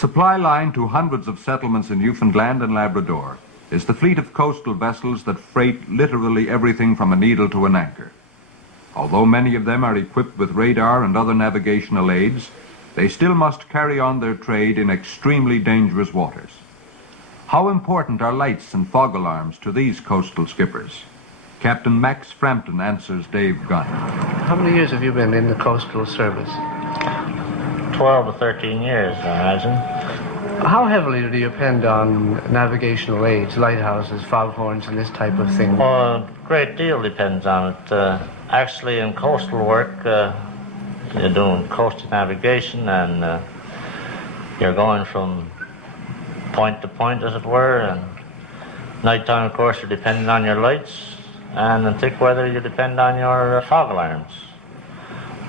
Supply line to hundreds of settlements in Newfoundland and Labrador is the fleet of coastal vessels that freight literally everything from a needle to an anchor. Although many of them are equipped with radar and other navigational aids, they still must carry on their trade in extremely dangerous waters. How important are lights and fog alarms to these coastal skippers? Captain Max Frampton answers Dave Gunn. How many years have you been in the coastal service? 12 to 13 years, I imagine. How heavily do you depend on navigational aids, lighthouses, foghorns, and this type of thing? Well, a great deal depends on it. Actually, in coastal work, you're doing coastal navigation, and you're going from point to point, as it were, and nighttime, of course, you're depending on your lights, and in thick weather, you depend on your fog alarms.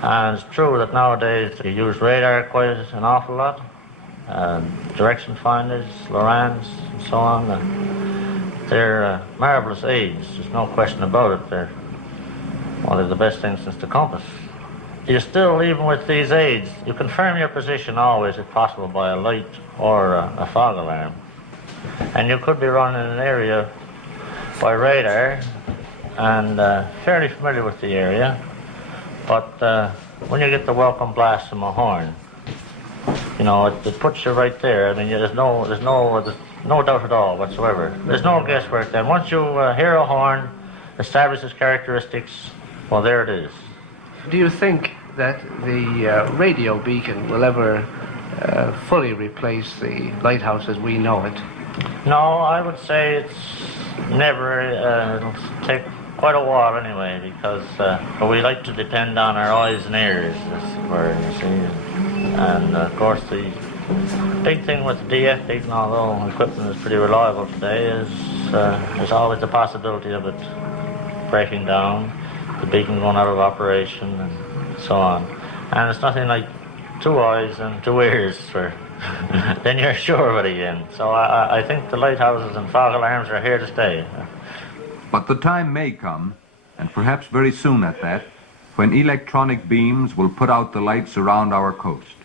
And it's true that nowadays you use radar quite an awful lot, direction finders, Lorans, and so on. And they're marvelous aids, there's no question about it. They're the best thing since the compass. You still, even with these aids, you confirm your position always, if possible, by a light or a fog alarm. And you could be running an area by radar and fairly familiar with the area, but when you get the welcome blast from a horn, you know, it puts you right there. I mean, there's no doubt at all whatsoever. There's no guesswork then. Once you hear a horn, establish its characteristics, well, there it is. Do you think that the radio beacon will ever fully replace the lighthouse as we know it? No, I would say it's never. It'll take quite a while anyway, because we like to depend on our eyes and ears, as it were, you see. And of course, the big thing with the DF beacon, although equipment is pretty reliable today, is there's always the possibility of it breaking down, the beacon going out of operation, and so on. And it's nothing like 2 eyes and 2 ears for then you're sure of it again. So I think the lighthouses and fog alarms are here to stay. But the time may come, and perhaps very soon at that, when electronic beams will put out the lights around our coast.